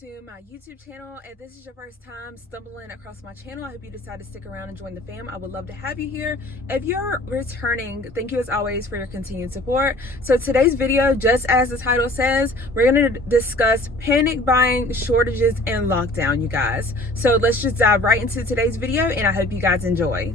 to my YouTube channel. If this is your first time stumbling across my channel, I hope you decide to stick around and join the fam. I would love to have you here. If you're returning, thank you as always for your continued support. So today's video, just as the title says, we're going to discuss panic buying, shortages, and lockdown, you guys. So let's just dive right into today's video, and I hope you guys enjoy.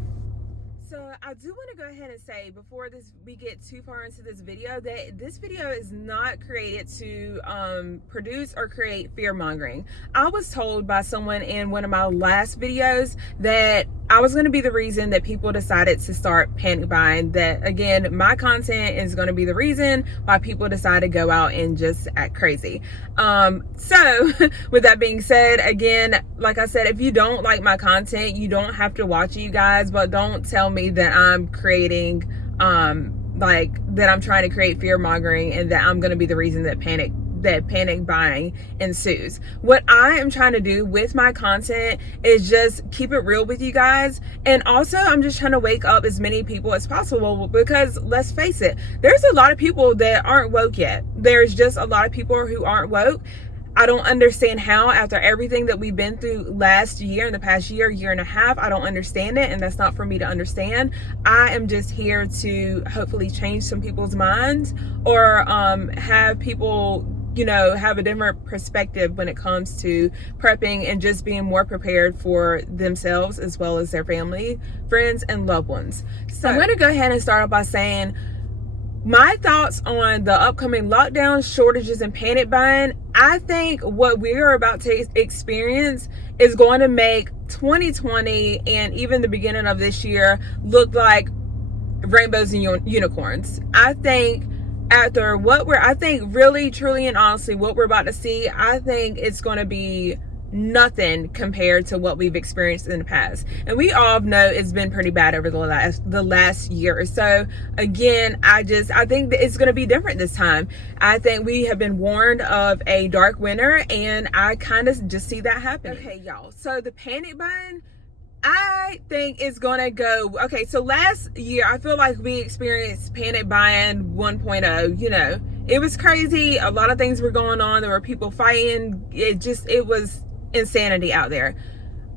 I do want to go ahead and say before we get too far into this video that this video is not created to produce or create fear mongering. I was told by someone in one of my last videos that I was going to be the reason that people decided to start panic buying, that again my content is going to be the reason why people decide to go out and just act crazy. So with that being said, again, like I said, if you don't like my content, you don't have to watch it, you guys, but don't tell me that I'm creating that I'm trying to create fear mongering and that I'm going to be the reason that panic buying ensues. What I am trying to do with my content is just keep it real with you guys, and also I'm just trying to wake up as many people as possible, because let's face it, there's a lot of people that aren't woke yet. There's just a lot of people who aren't woke. I don't understand how, after everything that we've been through last year, in the past year and a half, I don't understand it, and that's not for me to understand. I am just here to hopefully change some people's minds, or have people, you know, have a different perspective when it comes to prepping and just being more prepared for themselves as well as their family, friends, and loved ones. So I'm going to go ahead and start off by saying my thoughts on the upcoming lockdown, shortages, and panic buying. I think what we are about to experience is going to make 2020 and even the beginning of this year look like rainbows and unicorns. I think after I think really, truly, and honestly, what we're about to see, I think it's going to be nothing compared to what we've experienced in the past. And we all know it's been pretty bad over the last year or so. Again, I think that it's going to be different this time. I think we have been warned of a dark winter, and I kind of just see that happening. Okay, y'all. So the panic buying, I think it's gonna go. Okay, so last year I feel like we experienced panic buying 1.0. You know, it was crazy. A lot of things were going on. There were people fighting. It was insanity out there.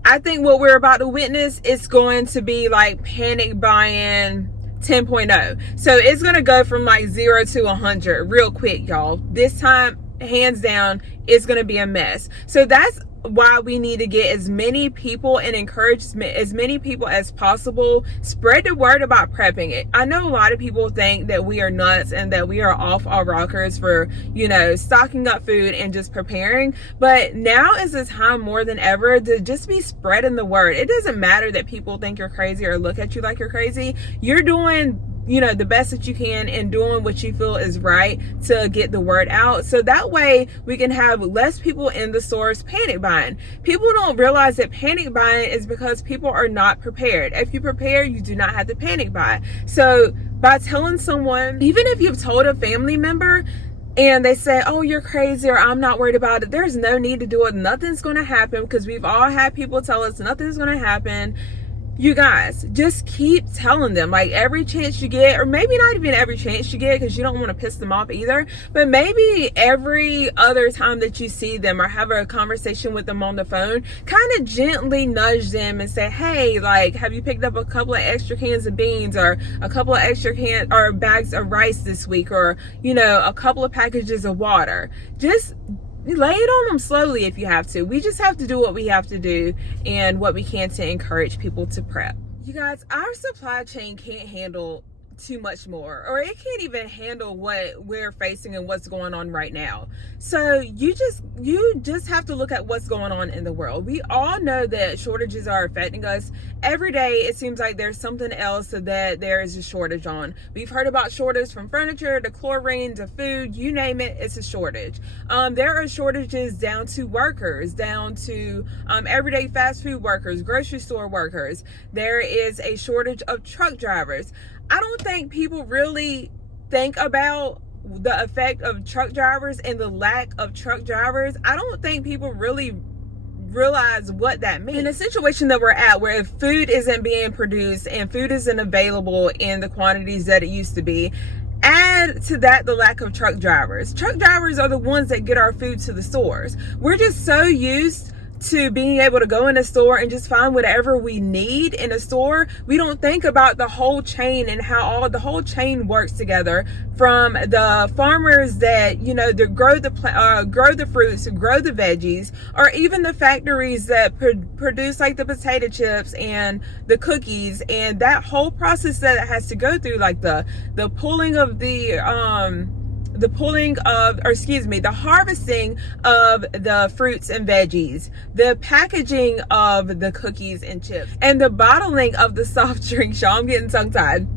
I think what we're about to witness is going to be like panic buying 10.0. So it's gonna go from like 0 to 100 real quick, y'all. This time, hands down, it's gonna be a mess. So that's why we need to get as many people and encourage as many people as possible. Spread the word about prepping it. I know a lot of people think that we are nuts and that we are off our rockers for, you know, stocking up food and just preparing, but now is the time more than ever to just be spreading the word. It doesn't matter that people think you're crazy or look at you like you're crazy. You're doing, you know, the best that you can and doing what you feel is right to get the word out, so that way we can have less people in the stores panic buying. People don't realize that panic buying is because people are not prepared. If you prepare, you do not have to panic buy. So by telling someone, even if you've told a family member and they say, oh, you're crazy, or I'm not worried about it, there's no need to do it. Nothing's going to happen, because we've all had people tell us nothing's going to happen. You guys, just keep telling them, like, every chance you get, or maybe not even every chance you get, because you don't want to piss them off either, but maybe every other time that you see them or have a conversation with them on the phone, kind of gently nudge them and say, hey, like, have you picked up a couple of extra cans of beans, or a couple of extra or bags of rice this week, or, you know, a couple of packages of water? Just lay it on them slowly if you have to. We just have to do what we have to do and what we can to encourage people to prep. You guys, our supply chain can't handle too much more, or it can't even handle what we're facing and what's going on right now. So you just have to look at what's going on in the world. We all know that shortages are affecting us. Every day it seems like there's something else that there is a shortage on. We've heard about shortages from furniture to chlorine to food, you name it, it's a shortage. There are shortages down to workers, down to everyday fast food workers, grocery store workers. There is a shortage of truck drivers. I don't think people really think about the effect of truck drivers and the lack of truck drivers. I don't think people really realize what that means. In the situation that we're at, where food isn't being produced and food isn't available in the quantities that it used to be, as Add to that the lack of truck drivers. Truck drivers are the ones that get our food to the stores. We're just so used to being able to go in a store and just find whatever we need in a store. We don't think about the whole chain and how all the whole chain works together, from the farmers that, you know, that grow the fruits, grow the veggies, or even the factories that produce like the potato chips and the cookies, and that whole process that it has to go through, like the pulling of the harvesting of the fruits and veggies, the packaging of the cookies and chips, and the bottling of the soft drinks. Y'all, I'm getting tongue-tied.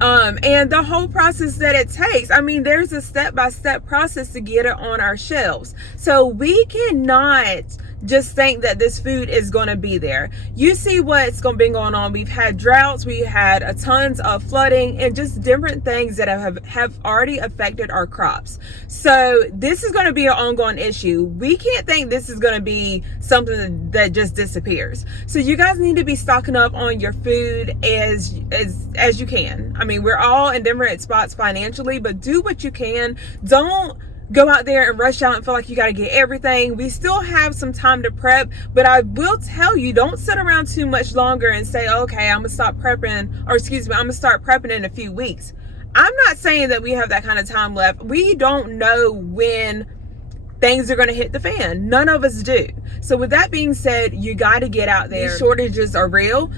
And the whole process that it takes. I mean, there's a step-by-step process to get it on our shelves. So we cannot just think that this food is going to be there. You see what's been going on. We've had droughts, we had tons of flooding, and just different things that have already affected our crops. So this is going to be an ongoing issue. We can't think this is going to be something that just disappears. So you guys need to be stocking up on your food as you can. I mean, we're all in different spots financially, but do what you can. Don't go out there and rush out and feel like you got to get everything. We still have some time to prep, but I will tell you, don't sit around too much longer and say, okay, I'm gonna stop prepping, or excuse me, I'm gonna start prepping in a few weeks. I'm not saying that we have that kind of time left. We don't know when things are going to hit the fan. None of us do. So with that being said, you got to get out there. These shortages are real.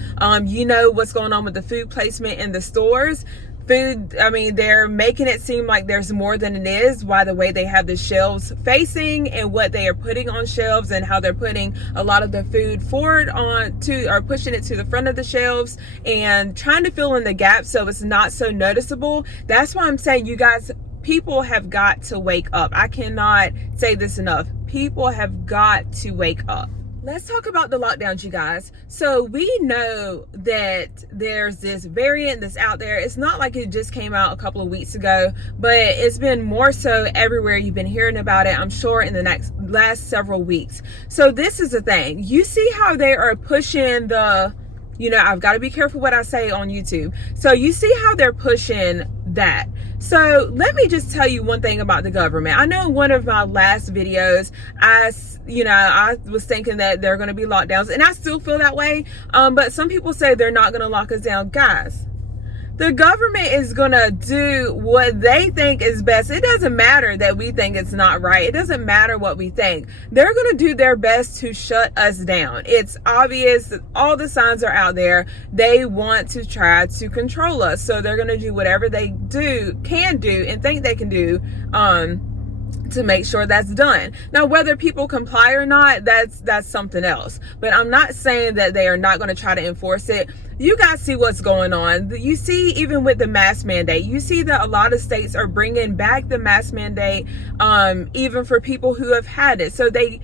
You know what's going on with the food placement in the stores. Food, I mean, they're making it seem like there's more than it is by the way they have the shelves facing and what they are putting on shelves, and how they're putting a lot of the food forward or pushing it to the front of the shelves and trying to fill in the gaps so it's not so noticeable. That's why I'm saying, you guys, people have got to wake up. I cannot say this enough. People have got to wake up. Let's talk about the lockdowns, you guys. So we know that there's this variant that's out there. It's not like it just came out a couple of weeks ago, but it's been more so everywhere. You've been hearing about it, I'm sure, in the last several weeks. So this is the thing. You see how they are pushing the, you know, I've got to be careful what I say on YouTube. So you see how they're pushing that. So let me just tell you one thing about the government. I know in one of my last videos, I was thinking that there are going to be lockdowns, and I still feel that way. But some people say they're not going to lock us down. Guys, the government is going to do what they think is best. It doesn't matter that we think it's not right. It doesn't matter what we think. They're going to do their best to shut us down. It's obvious that all the signs are out there. They want to try to control us. So they're going to do whatever they can do and think they can do to make sure that's done. Now, whether people comply or not, that's something else. But I'm not saying that they are not going to try to enforce it. You guys see what's going on. You see, even with the mask mandate, you see that a lot of states are bringing back the mask mandate, even for people who have had it. So they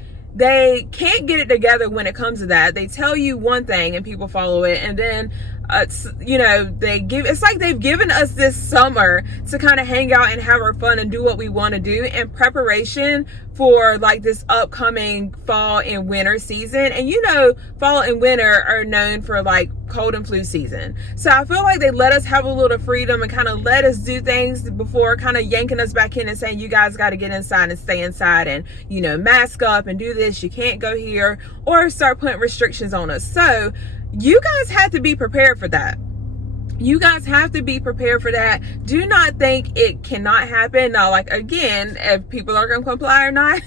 can't get it together when it comes to that. They tell you one thing and people follow it, and then it's like they've given us this summer to kind of hang out and have our fun and do what we want to do in preparation for like this upcoming fall and winter season. And you know, fall and winter are known for like cold and flu season. So I feel like they let us have a little freedom and kind of let us do things before kind of yanking us back in and saying, you guys got to get inside and stay inside and, you know, mask up and do this. You can't go here, or start putting restrictions on us. So you guys have to be prepared for that. You guys have to be prepared for that. Do not think it cannot happen. Now, like, again, if people are going to comply or not,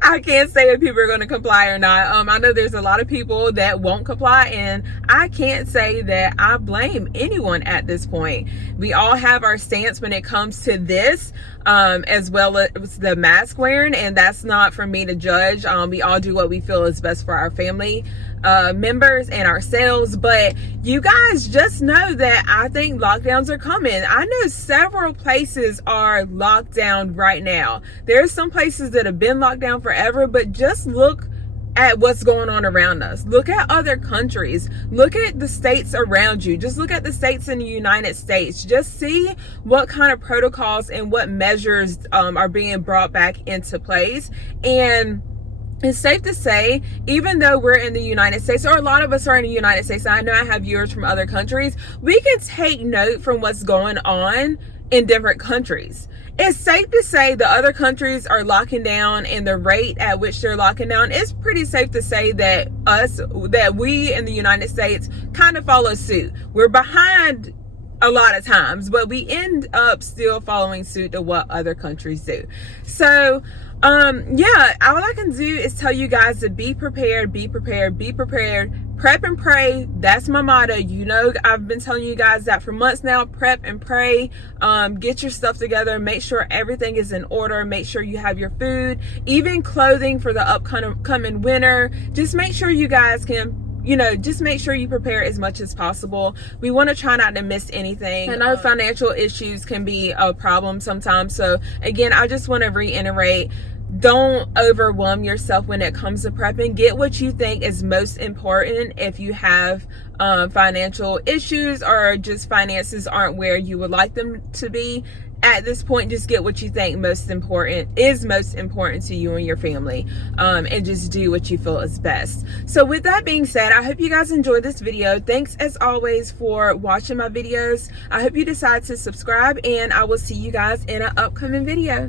I can't say if people are going to comply or not. I know there's a lot of people that won't comply, and I can't say that I blame anyone at this point. We all have our stance when it comes to this, as well as the mask wearing, and that's not for me to judge. We all do what we feel is best for our family members and ourselves. But you guys just know that I think lockdowns are coming. I know several places are locked down right now. There's some places that have been locked down forever, but just look at what's going on around us. Look at other countries. Look at the states around you. Just look at the states in the United States. Just see what kind of protocols and what measures are being brought back into place. And it's safe to say, even though we're in the United States, or a lot of us are in the United States, I know I have viewers from other countries, we can take note from what's going on in different countries. It's safe to say the other countries are locking down, and the rate at which they're locking down, it's pretty safe to say that we in the United States kind of follow suit. We're behind a lot of times, but we end up still following suit to what other countries do. So yeah, all I can do is tell you guys to be prepared, be prepared, be prepared. Prep and pray. That's my motto. You know, I've been telling you guys that for months now. Prep and pray. Get your stuff together. Make sure everything is in order. Make sure you have your food, even clothing for the upcoming winter. Just make sure you guys can, you know, just make sure you prepare as much as possible. We want to try not to miss anything. I know financial issues can be a problem sometimes. So again, I just want to reiterate, don't overwhelm yourself when it comes to prepping. Get what you think is most important. If you have financial issues or just finances aren't where you would like them to be, at this point, just get what you think most important to you and your family, and just do what you feel is best. So with that being said, I hope you guys enjoyed this video. Thanks as always for watching my videos. I hope you decide to subscribe, and I will see you guys in an upcoming video.